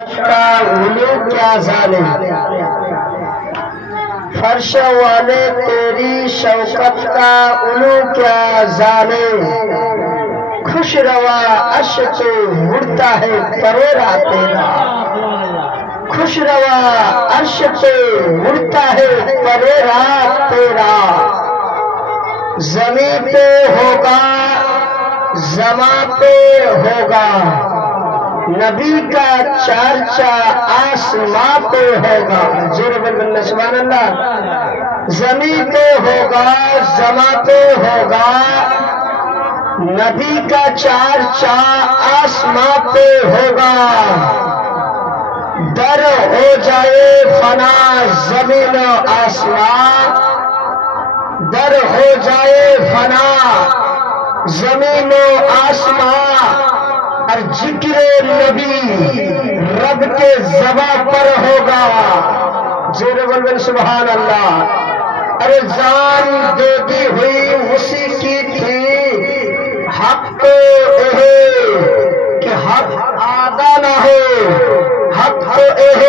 का उलू क्या जाने, फर्श वाले तेरी शौकत का उलू क्या जाने। खुश रवा अर्श पे उड़ता है परेरा तेरा, खुश रवा अर्श पे उड़ता है परेरा तेरा। जमीन पे होगा जमा पे होगा, नबी का चर्चा आसमां पे होगा। जोर बोल सुभान अल्लाह। जमीन पे होगा जमा पे होगा, नबी का चर्चा आसमां पे होगा। दर हो जाए फना जमीन आसमां, दर हो जाए फना जमीन आसमां, और जिक्र नबी रब के ज़बा पर होगा। जोर बोल सुभान अल्लाह। अरे जान दे दी हुई उसी की थी, हक तो यह कि हक आदा ना हो, हक तो यह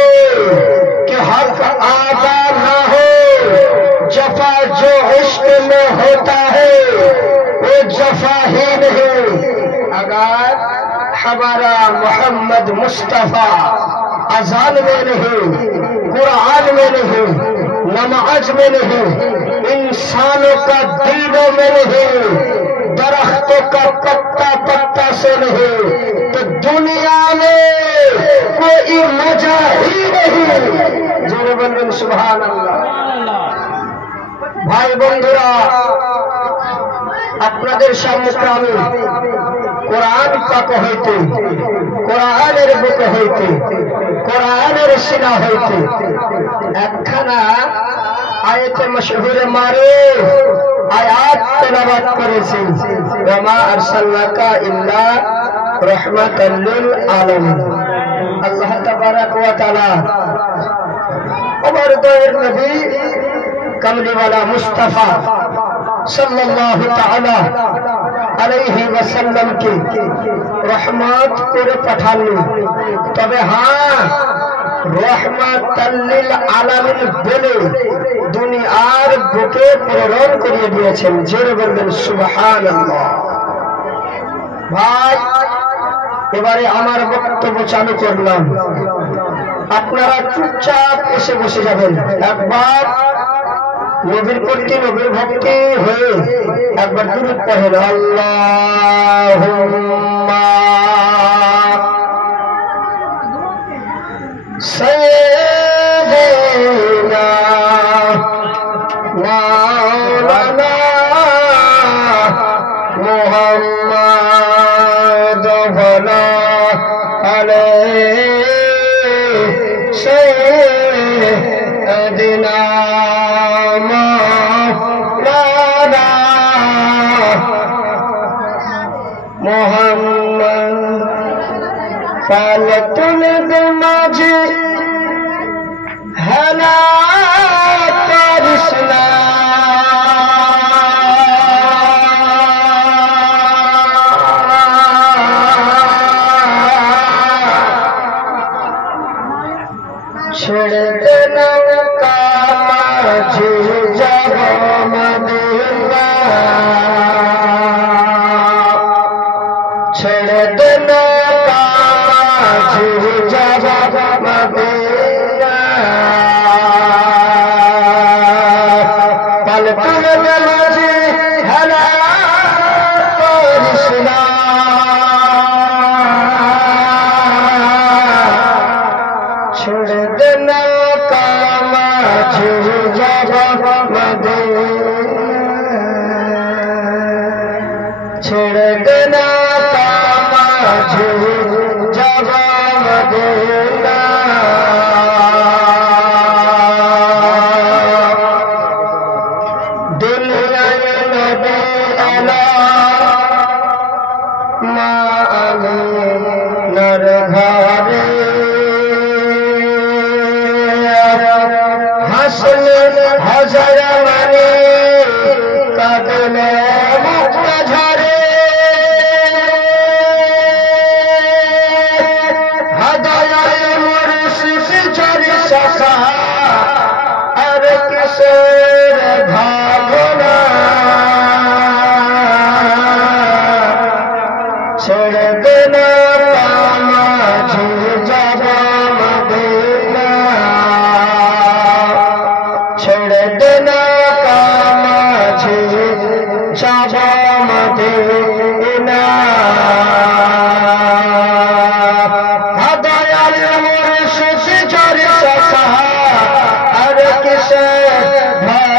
कि हक आदा ना हो। जफा जो इश्क में होता है वो जफा ही नहीं। अगर हमारा मोहम्मद मुस्तफा अजान में नहीं, कुरान में नहीं, नमाज में नहीं, इंसानों का दिलों में नहीं, दरख्तों का पत्ता पत्ता से नहीं, तो दुनिया में कोई मजा ही नहीं। जोर बोल सुभान अल्लाह। भाई बंधुरा, আপনাদের সম্মুখে আমি কোরআন পাক হইতে, কোরআনের বুক হইতে, কোরআনের সিনা হইতে একখানা আয়াতে মশহুরে মারে আয়াত তেলাওয়াত করেছি। ওয়া আরসালনাকা ইল্লা রাহমাতাল লিল আলামিন। আল্লাহ তাবারাক ওয়া তাআলা আমার দয়ার নবী কমলিওয়ালা মুস্তাফা सल्लल्लाहु ताला अलैहि वसल्लम के रहमत करे पाठानी, तबे हाँ रहमताल लिल आलामीन बोले दुनियार बुके प्रेरण करिए दिएছেন। জোরে বলবেন সুবহানাল্লাহ। ভাই, এবারে আমার বক্তব্য চালু করলাম, আপনারা চুপচাপ এসে বসে যাবেন। একবার নবীর প্রতি নবীর ভক্তি হয়ে একবার দুরূদ পড়েন। আল্লাহুম্মা সাইয়্যিদিনা মাওলানা মুহাম্মদ ওয়ালা আলাইহি সাইয়্যিদিনা मोहम्मद फालतुल माझे हला परिसना छेड़ देना का माझे जब मदीना, छेड़ देना का माझे जब मदीना। पलपुल माझे हला परिसना, छेड़ देना का माझे जब मदीना, छेड़ देना का माझे जब मदीना। दुनिया नबी अला माली नर घरे, हसन हजर